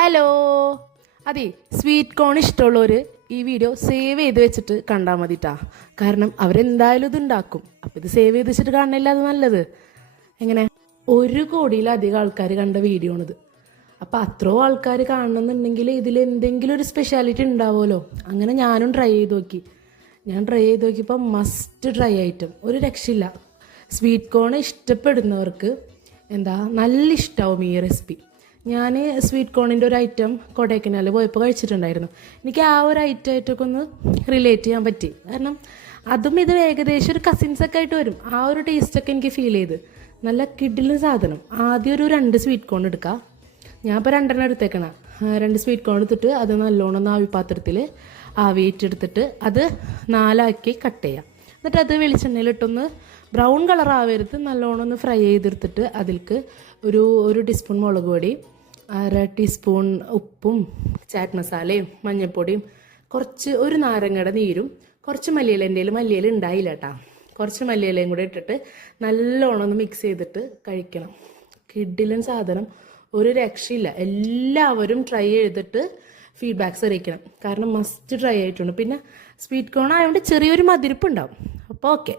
Hello. അതെ, sweet corn ഇഷ്ടമുള്ളവർ ഈ വീഡിയോ സേവ് ചെയ്ത് വെച്ചിട്ട് കണ്ടാൽ മതിട്ടാ. കാരണം അവരെന്തായാലും ഇത് ഉണ്ടാക്കും. അപ്പം ഇത് സേവ് ചെയ്ത് വെച്ചിട്ട് കാണണില്ല, അത് നല്ലത്. എങ്ങനെ 1 കോടിയിലധികം ആൾക്കാർ കണ്ട വീഡിയോ ആണിത്. അപ്പം അത്രയോ ആൾക്കാർ കാണണമെന്നുണ്ടെങ്കിൽ ഇതിൽ എന്തെങ്കിലും ഒരു സ്പെഷ്യാലിറ്റി ഉണ്ടാവുമല്ലോ. അങ്ങനെ ഞാനും ട്രൈ ചെയ്ത് നോക്കി. ഞാൻ ട്രൈ ചെയ്ത് നോക്കിയപ്പോൾ മസ്റ്റ് ട്രൈ ഐറ്റം, ഒരു രക്ഷയില്ല. സ്വീറ്റ് കോൺ ഇഷ്ടപ്പെടുന്നവർക്ക് നല്ല ഇഷ്ടമാവും ഈ റെസിപ്പി. ഞാൻ സ്വീറ്റ് കോണിൻ്റെ ഒരു ഐറ്റം കൊടൈക്കനാൽ പോയപ്പോൾ കഴിച്ചിട്ടുണ്ടായിരുന്നു. എനിക്ക് ആ ഒരു ഐറ്റമായിട്ടൊക്കെ ഒന്ന് റിലേറ്റ് ചെയ്യാൻ പറ്റി. കാരണം അതും ഇത് ഏകദേശം ഒരു കസിൻസൊക്കെ ആയിട്ട് വരും. ആ ഒരു ടേസ്റ്റൊക്കെ എനിക്ക് ഫീൽ ചെയ്ത്. നല്ല കിഡിലും സാധനം. ആദ്യം ഒരു 2 സ്വീറ്റ് കോൺ എടുക്കുക. ഞാൻ ഇപ്പോൾ 2 എടുത്തേക്കണം. 2 സ്വീറ്റ് കോൺ എടുത്തിട്ട് അത് നല്ലോണം ആവിപാത്രത്തിൽ ആവിയേറ്റെടുത്തിട്ട് അത് 4 കട്ട് ചെയ്യാം. എന്നിട്ട് അത് വെളിച്ചെണ്ണയിലിട്ടൊന്ന് ബ്രൗൺ കളർ ആവരുത്, നല്ലോണം ഒന്ന് ഫ്രൈ ചെയ്തെടുത്തിട്ട് അതിലേക്ക് ഒരു ടീസ്പൂൺ മുളക് പൊടി, 1/2 ടീസ്പൂൺ ഉപ്പും ചാറ്റ് മസാലയും മഞ്ഞൾപ്പൊടിയും ഒരു നാരങ്ങയുടെ നീരും കുറച്ച് മല്ലിയില, എൻ്റെ മല്ലിയില ഉണ്ടായില്ല കേട്ടോ, കുറച്ച് മല്ലിയിലയും കൂടെ ഇട്ടിട്ട് നല്ലോണം ഒന്ന് മിക്സ് ചെയ്തിട്ട് കഴിക്കണം. കിഡിലൻ സാധനം, ഒരു രക്ഷയില്ല. എല്ലാവരും ട്രൈ ചെയ്തിട്ട് ഫീഡ്ബാക്ക്സ് അറിയിക്കണം. കാരണം മസ്റ്റ് ട്രൈ ആയിട്ടുണ്ട്. പിന്നെ സ്വീറ്റ് കോൺ ആയതുകൊണ്ട് ചെറിയൊരു മതിരിപ്പ് ഉണ്ടാവും. അപ്പോൾ ഓക്കെ.